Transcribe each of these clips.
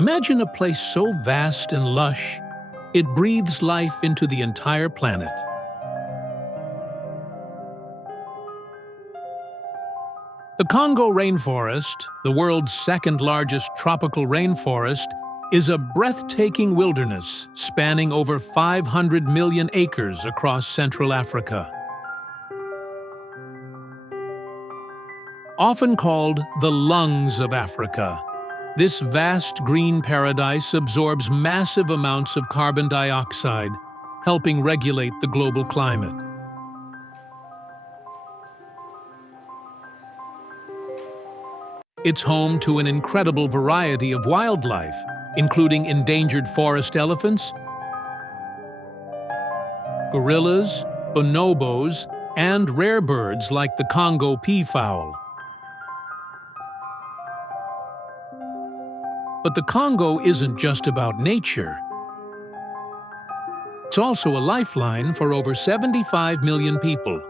Imagine a place so vast and lush, it breathes life into the entire planet. The Congo Rainforest, the world's second-largest tropical rainforest, is a breathtaking wilderness spanning over 500 million acres across Central Africa. Often called the lungs of Africa, this vast green paradise absorbs massive amounts of carbon dioxide, helping regulate the global climate. It's home to an incredible variety of wildlife, including endangered forest elephants, gorillas, bonobos, and rare birds like the Congo peafowl. But the Congo isn't just about nature. It's also a lifeline for over 75 million people,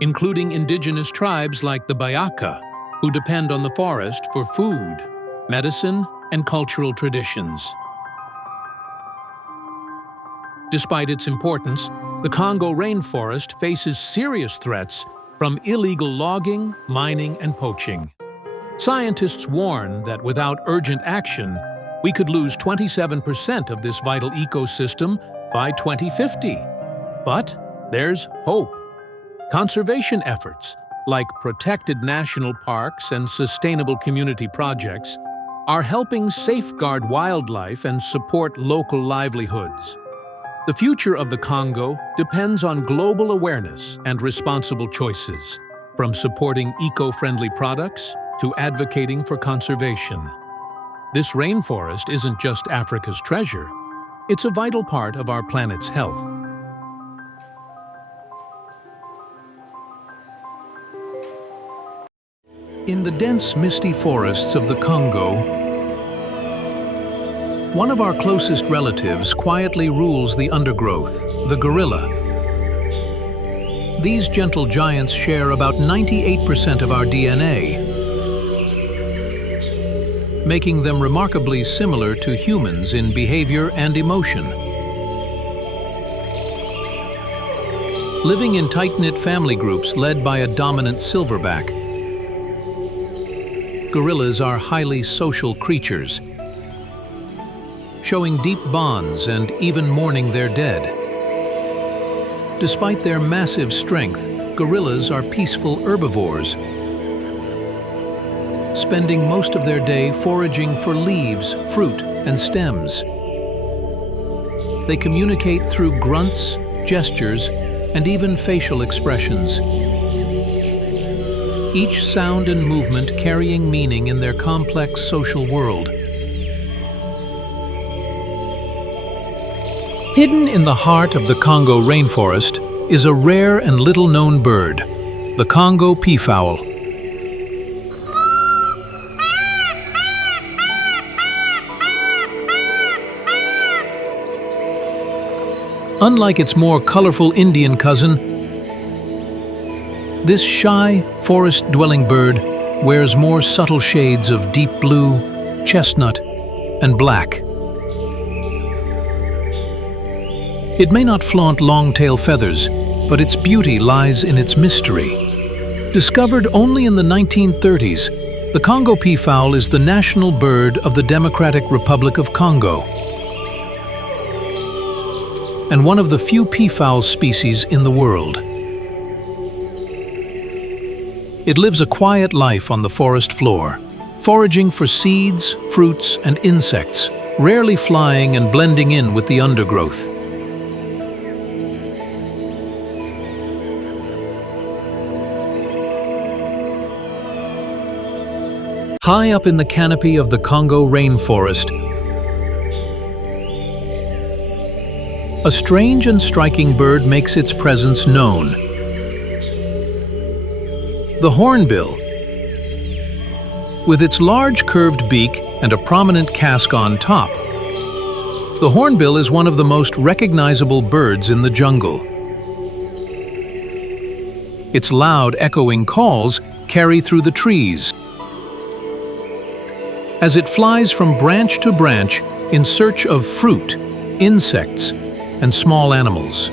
including indigenous tribes like the Bayaka, who depend on the forest for food, medicine, and cultural traditions. Despite its importance, the Congo Rainforest faces serious threats from illegal logging, mining, and poaching. Scientists warn that without urgent action, we could lose 27% of this vital ecosystem by 2050. But there's hope. Conservation efforts, like protected national parks and sustainable community projects, are helping safeguard wildlife and support local livelihoods. The future of the Congo depends on global awareness and responsible choices, from supporting eco-friendly products to advocating for conservation. This rainforest isn't just Africa's treasure, it's a vital part of our planet's health. In the dense, misty forests of the Congo, one of our closest relatives quietly rules the undergrowth, the gorilla. These gentle giants share about 98% of our DNA, making them remarkably similar to humans in behavior and emotion. Living in tight-knit family groups led by a dominant silverback, gorillas are highly social creatures, showing deep bonds and even mourning their dead. Despite their massive strength, gorillas are peaceful herbivores, spending most of their day foraging for leaves, fruit, and stems. They communicate through grunts, gestures, and even facial expressions. Each sound and movement carrying meaning in their complex social world. Hidden in the heart of the Congo Rainforest is a rare and little-known bird, the Congo peafowl. Unlike its more colorful Indian cousin, this shy, forest-dwelling bird wears more subtle shades of deep blue, chestnut, and black. It may not flaunt long-tail feathers, but its beauty lies in its mystery. Discovered only in the 1930s, the Congo peafowl is the national bird of the Democratic Republic of Congo, and one of the few peafowl species in the world. It lives a quiet life on the forest floor, foraging for seeds, fruits, and insects, rarely flying and blending in with the undergrowth. High up in the canopy of the Congo Rainforest, a strange and striking bird makes its presence known. The hornbill. With its large curved beak and a prominent casque on top, the hornbill is one of the most recognizable birds in the jungle. Its loud, echoing calls carry through the trees, as it flies from branch to branch in search of fruit, insects, and small animals.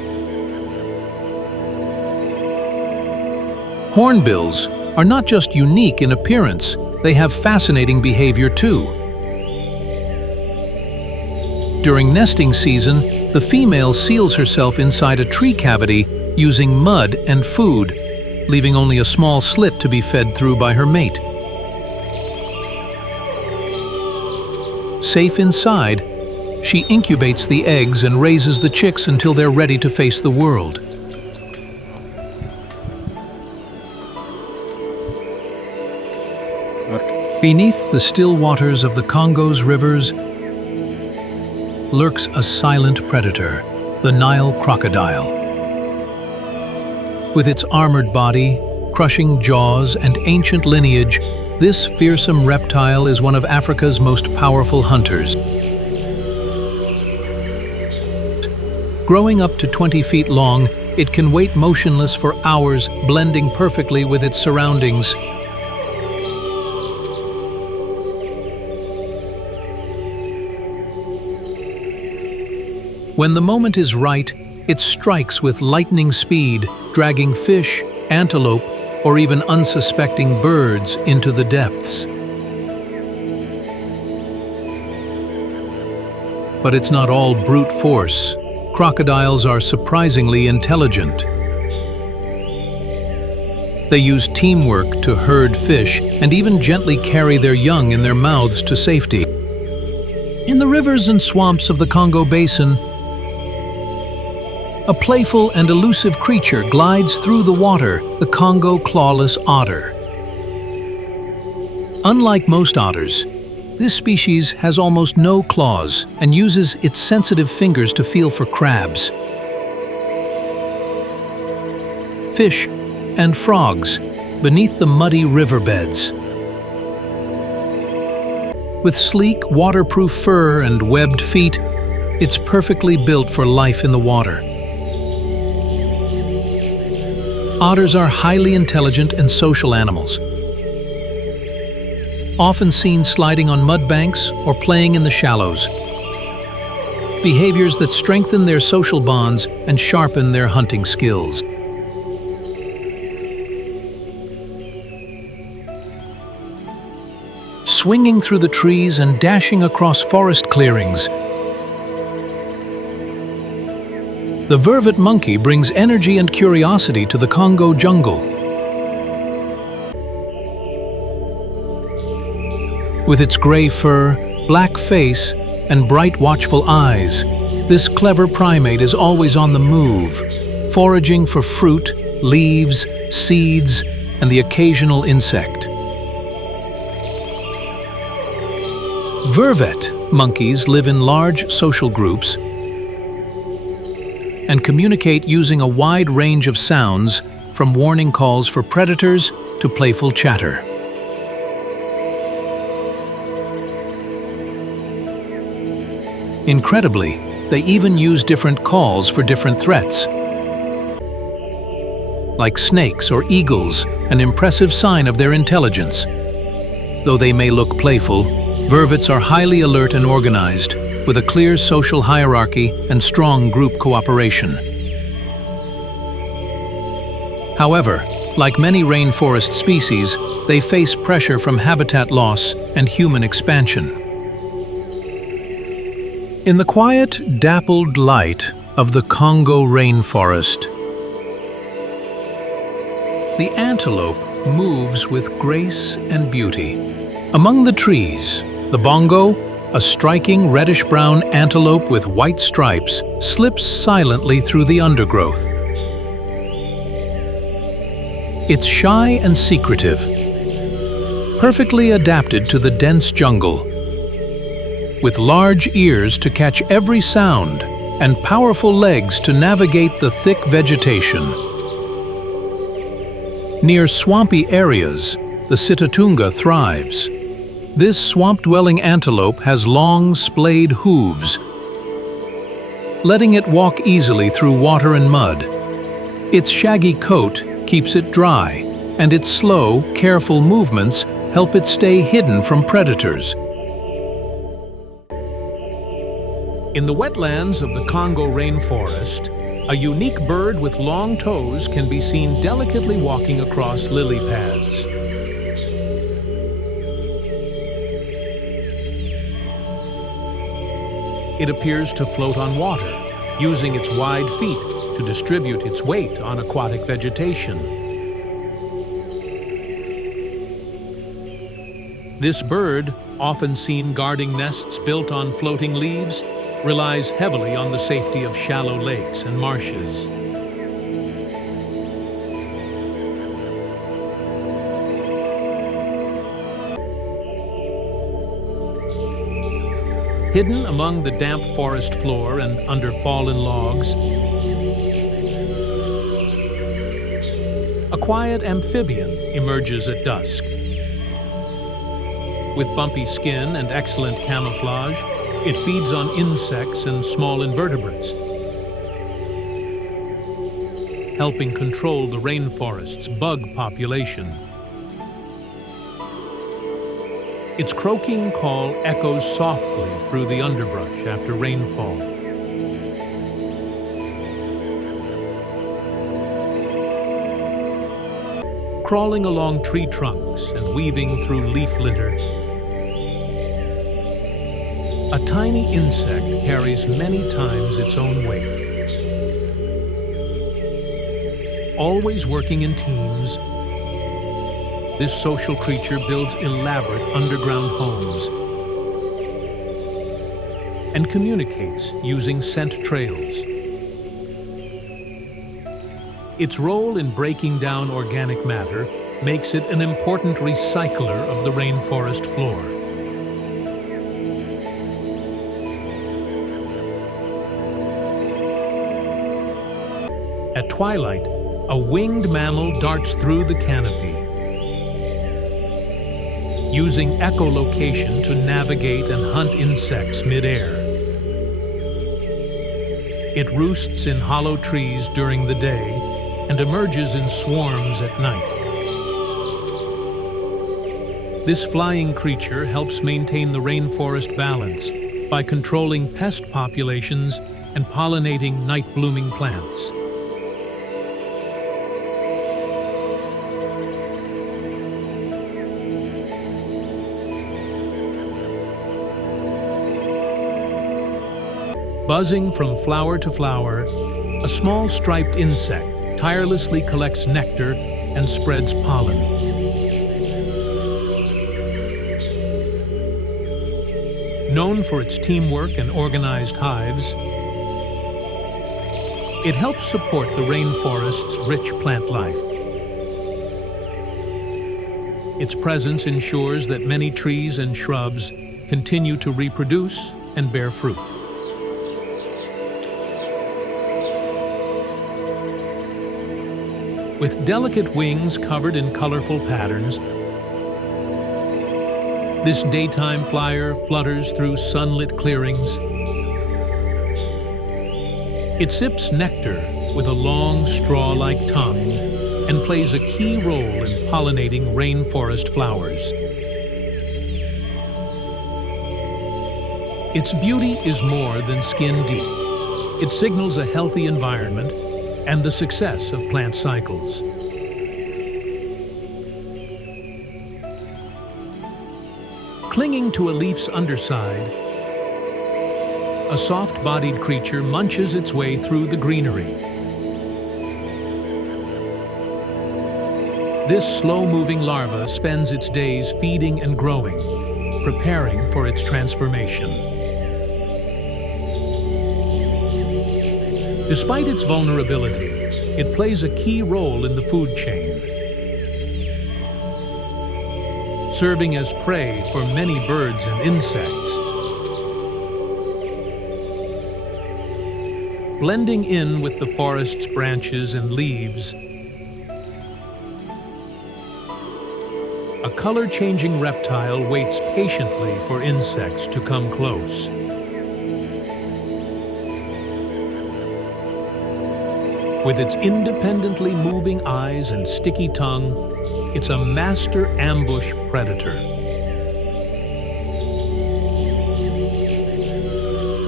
Hornbills are not just unique in appearance, they have fascinating behavior too. During nesting season, the female seals herself inside a tree cavity using mud and food, leaving only a small slit to be fed through by her mate. Safe inside, she incubates the eggs and raises the chicks until they're ready to face the world. Beneath the still waters of the Congo's rivers lurks a silent predator, the Nile crocodile. With its armored body, crushing jaws, and ancient lineage, this fearsome reptile is one of Africa's most powerful hunters. Growing up to 20 feet long, it can wait motionless for hours, blending perfectly with its surroundings. When the moment is right, it strikes with lightning speed, dragging fish, antelope, or even unsuspecting birds into the depths. But it's not all brute force. Crocodiles are surprisingly intelligent. They use teamwork to herd fish and even gently carry their young in their mouths to safety. In the rivers and swamps of the Congo Basin, a playful and elusive creature glides through the water, the Congo clawless otter. Unlike most otters, this species has almost no claws and uses its sensitive fingers to feel for crabs, fish, and frogs beneath the muddy riverbeds. With sleek, waterproof fur and webbed feet, it's perfectly built for life in the water. Otters are highly intelligent and social animals, often seen sliding on mud banks or playing in the shallows. Behaviors that strengthen their social bonds and sharpen their hunting skills. Swinging through the trees and dashing across forest clearings, the vervet monkey brings energy and curiosity to the Congo jungle. With its gray fur, black face, and bright watchful eyes, this clever primate is always on the move, foraging for fruit, leaves, seeds, and the occasional insect. Vervet monkeys live in large social groups and communicate using a wide range of sounds, from warning calls for predators to playful chatter. Incredibly, they even use different calls for different threats. Like snakes or eagles, an impressive sign of their intelligence. Though they may look playful, vervets are highly alert and organized, with a clear social hierarchy and strong group cooperation. However, like many rainforest species, they face pressure from habitat loss and human expansion. In the quiet, dappled light of the Congo Rainforest, the antelope moves with grace and beauty. Among the trees, the bongo, a striking reddish-brown antelope with white stripes, slips silently through the undergrowth. It's shy and secretive, perfectly adapted to the dense jungle. With large ears to catch every sound and powerful legs to navigate the thick vegetation. Near swampy areas, the Sitatunga thrives. This swamp-dwelling antelope has long, splayed hooves, letting it walk easily through water and mud. Its shaggy coat keeps it dry, and its slow, careful movements help it stay hidden from predators, In the wetlands of the Congo Rainforest, a unique bird with long toes can be seen delicately walking across lily pads. It appears to float on water, using its wide feet to distribute its weight on aquatic vegetation. This bird, often seen guarding nests built on floating leaves, relies heavily on the safety of shallow lakes and marshes. Hidden among the damp forest floor and under fallen logs, a quiet amphibian emerges at dusk. With bumpy skin and excellent camouflage, it feeds on insects and small invertebrates, helping control the rainforest's bug population. Its croaking call echoes softly through the underbrush after rainfall. Crawling along tree trunks and weaving through leaf litter, a tiny insect carries many times its own weight. Always working in teams, this social creature builds elaborate underground homes and communicates using scent trails. Its role in breaking down organic matter makes it an important recycler of the rainforest floor. At twilight, a winged mammal darts through the canopy, using echolocation to navigate and hunt insects mid-air. It roosts in hollow trees during the day and emerges in swarms at night. This flying creature helps maintain the rainforest balance by controlling pest populations and pollinating night-blooming plants. Buzzing from flower to flower, a small striped insect tirelessly collects nectar and spreads pollen. Known for its teamwork and organized hives, it helps support the rainforest's rich plant life. Its presence ensures that many trees and shrubs continue to reproduce and bear fruit. With delicate wings covered in colorful patterns, this daytime flyer flutters through sunlit clearings. It sips nectar with a long straw-like tongue and plays a key role in pollinating rainforest flowers. Its beauty is more than skin deep. It signals a healthy environment and the success of plant cycles. Clinging to a leaf's underside, a soft-bodied creature munches its way through the greenery. This slow-moving larva spends its days feeding and growing, preparing for its transformation. Despite its vulnerability, it plays a key role in the food chain, serving as prey for many birds and insects. Blending in with the forest's branches and leaves, a color-changing reptile waits patiently for insects to come close. With its independently moving eyes and sticky tongue, it's a master ambush predator.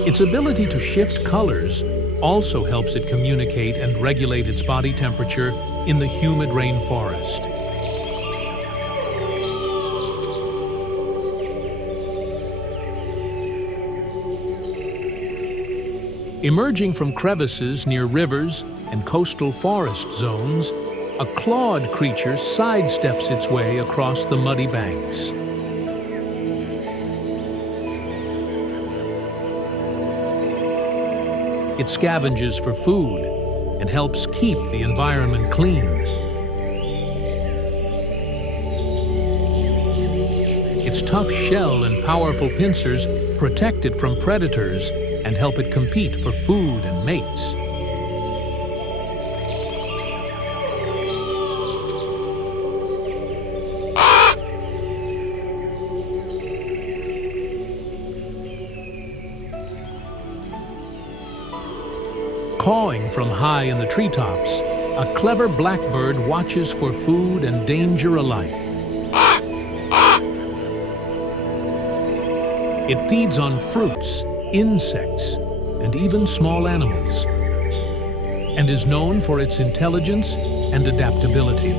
Its ability to shift colors also helps it communicate and regulate its body temperature in the humid rainforest. Emerging from crevices near rivers and coastal forest zones, a clawed creature sidesteps its way across the muddy banks. It scavenges for food and helps keep the environment clean. Its tough shell and powerful pincers protect it from predators and help it compete for food and mates. Cawing from high in the treetops, a clever blackbird watches for food and danger alike. It feeds on fruits, insects, and even small animals, and is known for its intelligence and adaptability.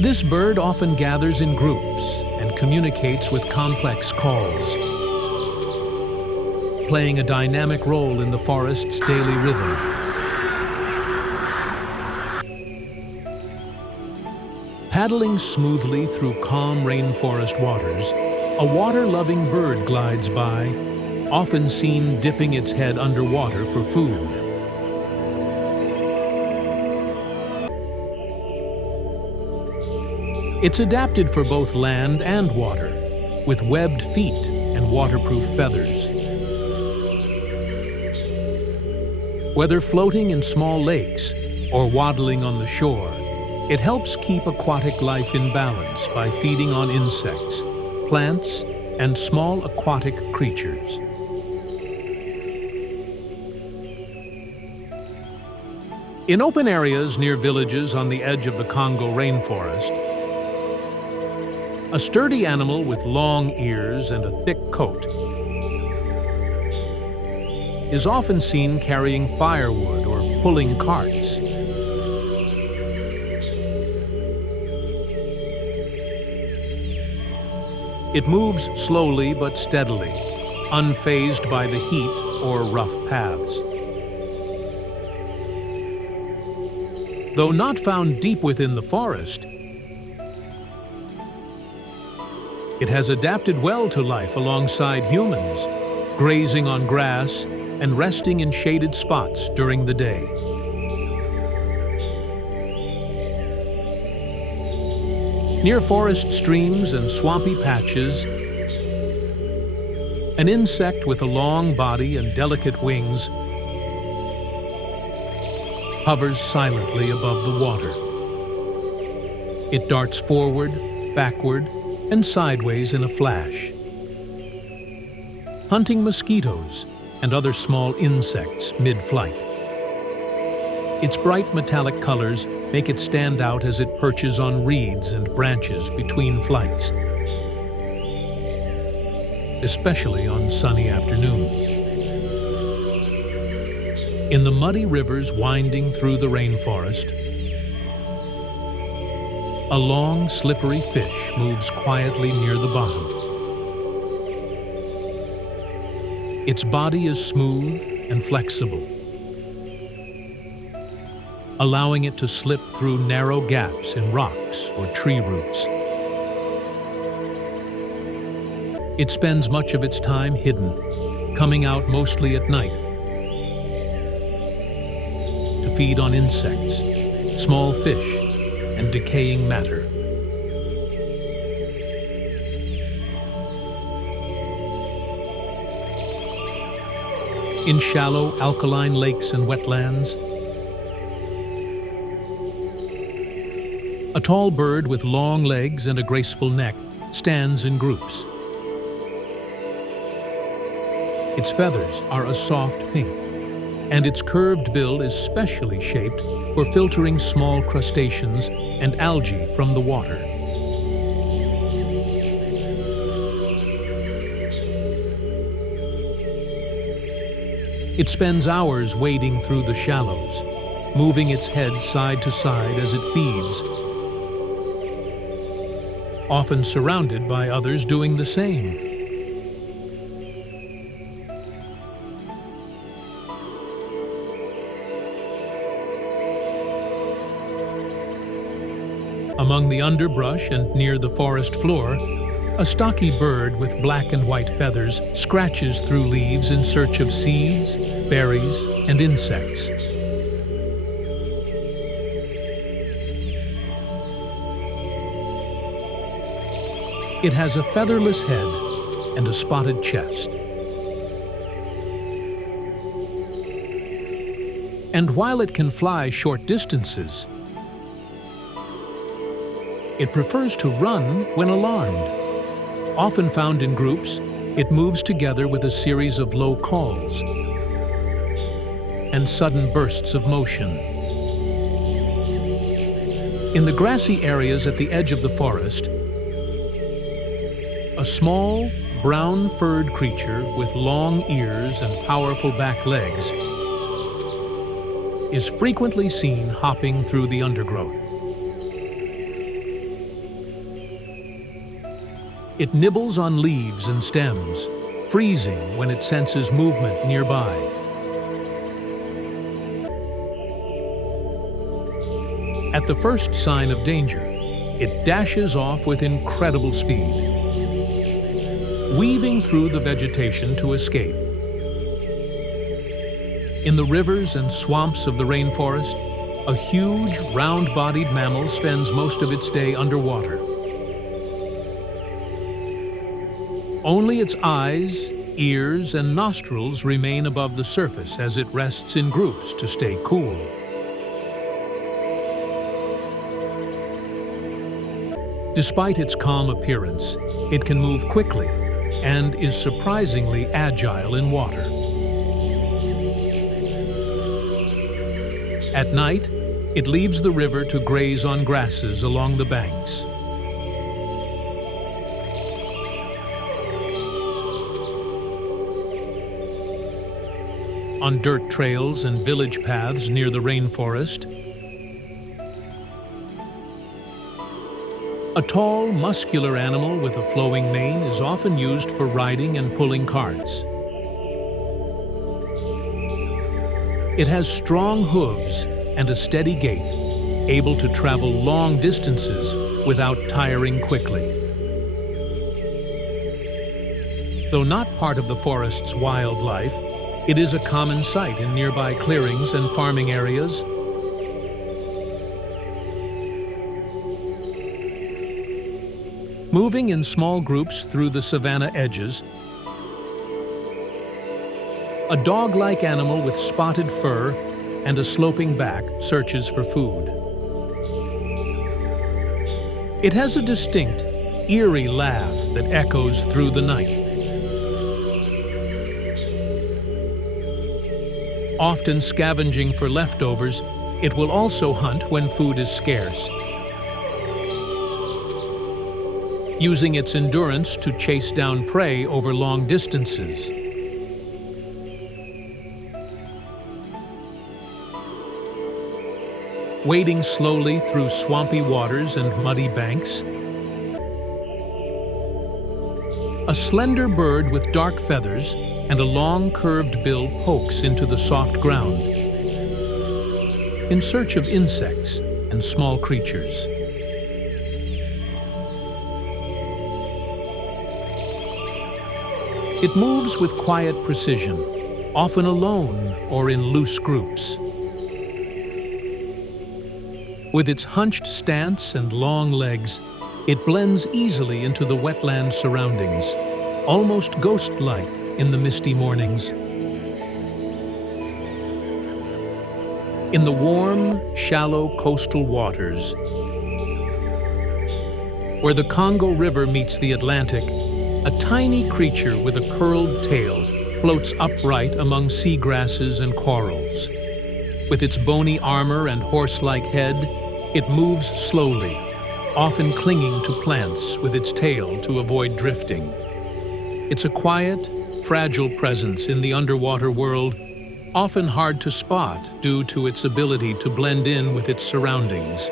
This bird often gathers in groups and communicates with complex calls, playing a dynamic role in the forest's daily rhythm. Paddling smoothly through calm rainforest waters, a water-loving bird glides by, often seen dipping its head underwater for food. It's adapted for both land and water, with webbed feet and waterproof feathers. Whether floating in small lakes or waddling on the shore, it helps keep aquatic life in balance by feeding on insects, plants, and small aquatic creatures. In open areas near villages on the edge of the Congo Rainforest, a sturdy animal with long ears and a thick coat is often seen carrying firewood or pulling carts. It moves slowly but steadily, unfazed by the heat or rough paths. Though not found deep within the forest, it has adapted well to life alongside humans, grazing on grass and resting in shaded spots during the day. Near forest streams and swampy patches, an insect with a long body and delicate wings hovers silently above the water. It darts forward, backward, and sideways in a flash, hunting mosquitoes and other small insects mid-flight. Its bright metallic colors make it stand out as it perches on reeds and branches between flights, especially on sunny afternoons. In the muddy rivers winding through the rainforest, a long, slippery fish moves quietly near the bottom. Its body is smooth and flexible, allowing it to slip through narrow gaps in rocks or tree roots. It spends much of its time hidden, coming out mostly at night to feed on insects, small fish, and decaying matter. In shallow, alkaline lakes and wetlands, a tall bird with long legs and a graceful neck stands in groups. Its feathers are a soft pink, and its curved bill is specially shaped for filtering small crustaceans and algae from the water. It spends hours wading through the shallows, moving its head side to side as it feeds, often surrounded by others doing the same. Among the underbrush and near the forest floor, a stocky bird with black and white feathers scratches through leaves in search of seeds, berries, and insects. It has a featherless head and a spotted chest. And while it can fly short distances, it prefers to run when alarmed. Often found in groups, it moves together with a series of low calls and sudden bursts of motion. In the grassy areas at the edge of the forest, a small, brown-furred creature with long ears and powerful back legs is frequently seen hopping through the undergrowth. It nibbles on leaves and stems, freezing when it senses movement nearby. At the first sign of danger, it dashes off with incredible speed, weaving through the vegetation to escape. In the rivers and swamps of the rainforest, a huge, round-bodied mammal spends most of its day underwater. Only its eyes, ears, and nostrils remain above the surface as it rests in groups to stay cool. Despite its calm appearance, it can move quickly and is surprisingly agile in water. At night, it leaves the river to graze on grasses along the banks. On dirt trails and village paths near the rainforest, a tall, muscular animal with a flowing mane is often used for riding and pulling carts. It has strong hooves and a steady gait, able to travel long distances without tiring quickly. Though not part of the forest's wildlife, it is a common sight in nearby clearings and farming areas. Moving in small groups through the savanna edges, a dog-like animal with spotted fur and a sloping back searches for food. It has a distinct, eerie laugh that echoes through the night. Often scavenging for leftovers, it will also hunt when food is scarce, using its endurance to chase down prey over long distances. Wading slowly through swampy waters and muddy banks, a slender bird with dark feathers and a long curved bill pokes into the soft ground in search of insects and small creatures. It moves with quiet precision, often alone or in loose groups. With its hunched stance and long legs, it blends easily into the wetland surroundings, almost ghost-like in the misty mornings. In the warm, shallow coastal waters, where the Congo River meets the Atlantic, a tiny creature with a curled tail floats upright among seagrasses and corals. With its bony armor and horse-like head, it moves slowly, often clinging to plants with its tail to avoid drifting. It's a quiet, fragile presence in the underwater world, often hard to spot due to its ability to blend in with its surroundings.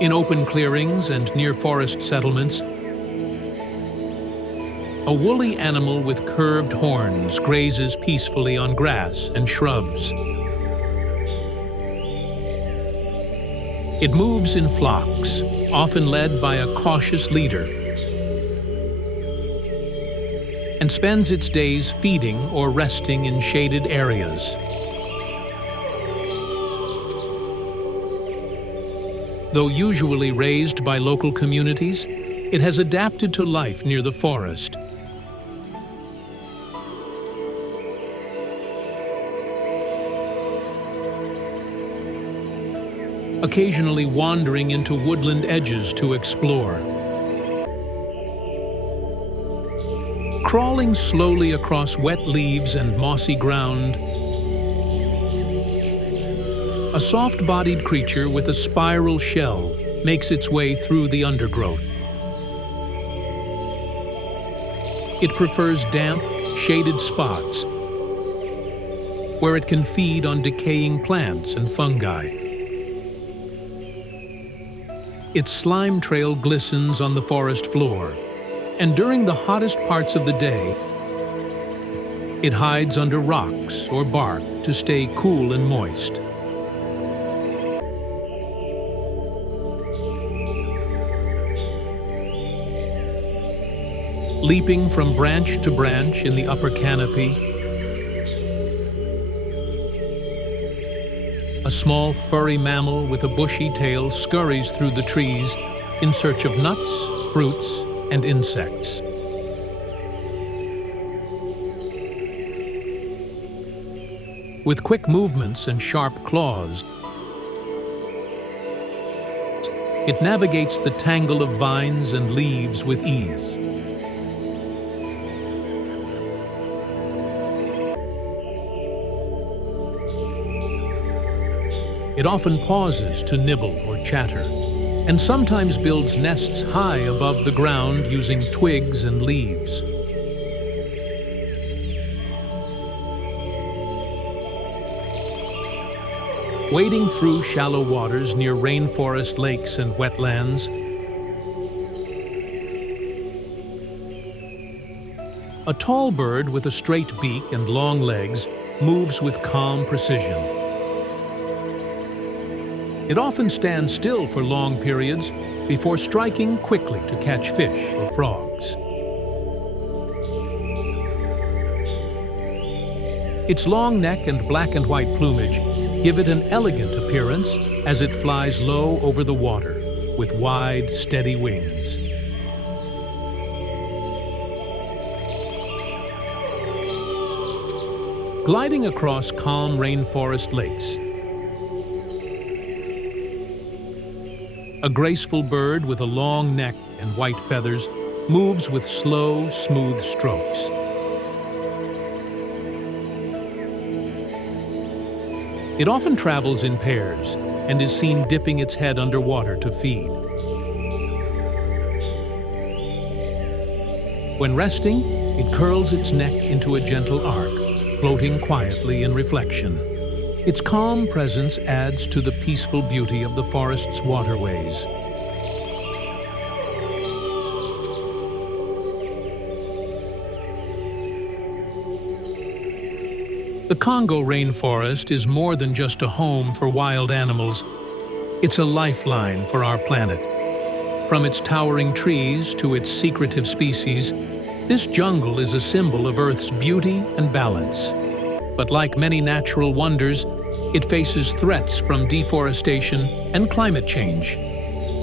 In open clearings and near forest settlements, a woolly animal with curved horns grazes peacefully on grass and shrubs. It moves in flocks, often led by a cautious leader, and spends its days feeding or resting in shaded areas. Though usually raised by local communities, it has adapted to life near the forest. Occasionally wandering into woodland edges to explore. Crawling slowly across wet leaves and mossy ground, a soft-bodied creature with a spiral shell makes its way through the undergrowth. It prefers damp, shaded spots where it can feed on decaying plants and fungi. Its slime trail glistens on the forest floor, and during the hottest parts of the day, it hides under rocks or bark to stay cool and moist. Leaping from branch to branch in the upper canopy, a small furry mammal with a bushy tail scurries through the trees in search of nuts, fruits, and insects. With quick movements and sharp claws, it navigates the tangle of vines and leaves with ease. It often pauses to nibble or chatter, and sometimes builds nests high above the ground using twigs and leaves. Wading through shallow waters near rainforest lakes and wetlands, a tall bird with a straight beak and long legs moves with calm precision. It often stands still for long periods before striking quickly to catch fish or frogs. Its long neck and black and white plumage give it an elegant appearance as it flies low over the water with wide, steady wings. Gliding across calm rainforest lakes, a graceful bird with a long neck and white feathers moves with slow, smooth strokes. It often travels in pairs and is seen dipping its head underwater to feed. When resting, it curls its neck into a gentle arc, floating quietly in reflection. Its calm presence adds to the peaceful beauty of the forest's waterways. The Congo Rainforest is more than just a home for wild animals. It's a lifeline for our planet. From its towering trees to its secretive species, this jungle is a symbol of Earth's beauty and balance. But like many natural wonders, it faces threats from deforestation and climate change.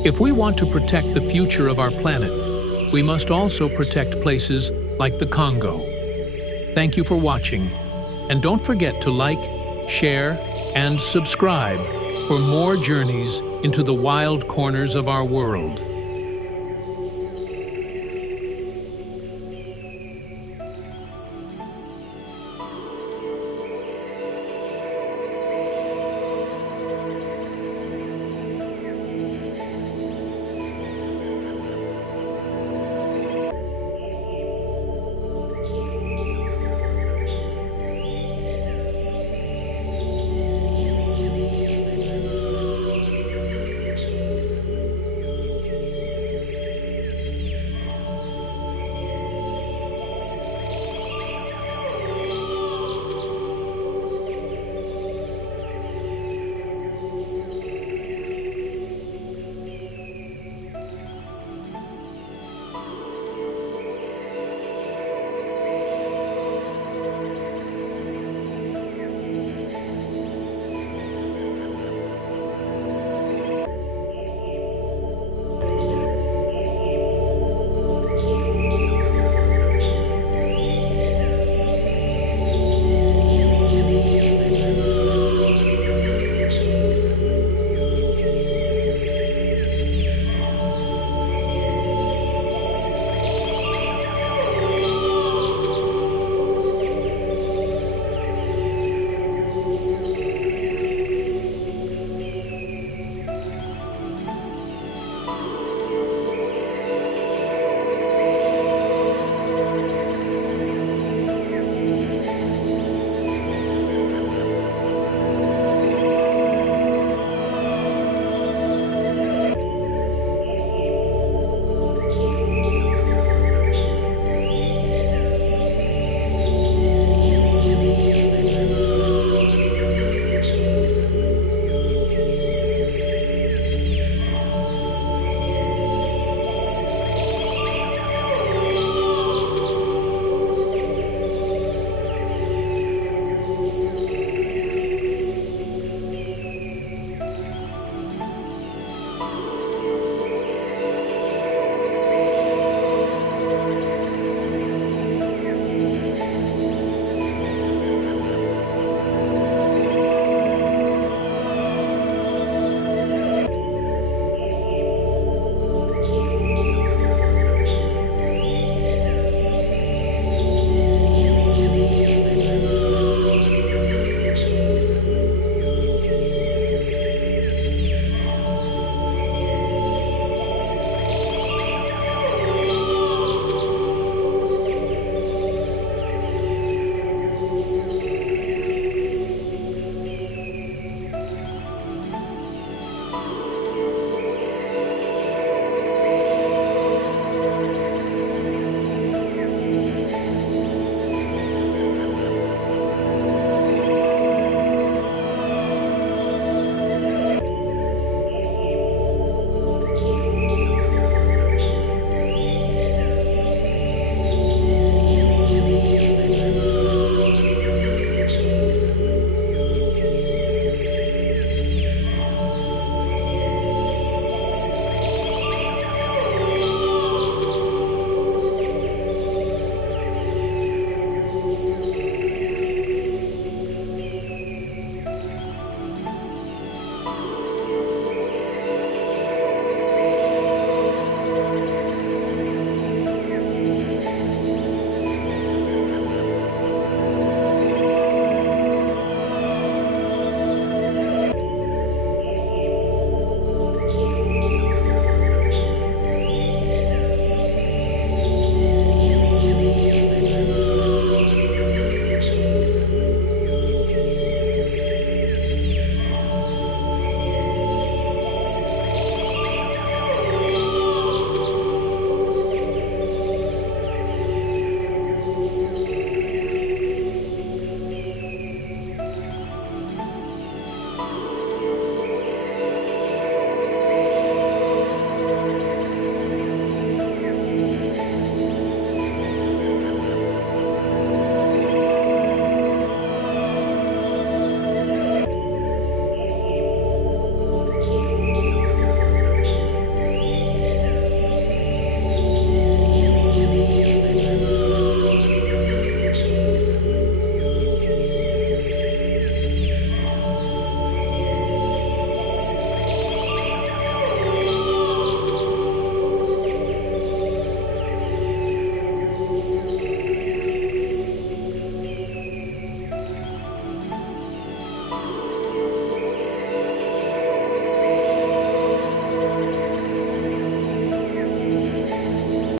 If we want to protect the future of our planet, we must also protect places like the Congo. Thank you for watching, and don't forget to like, share, and subscribe for more journeys into the wild corners of our world.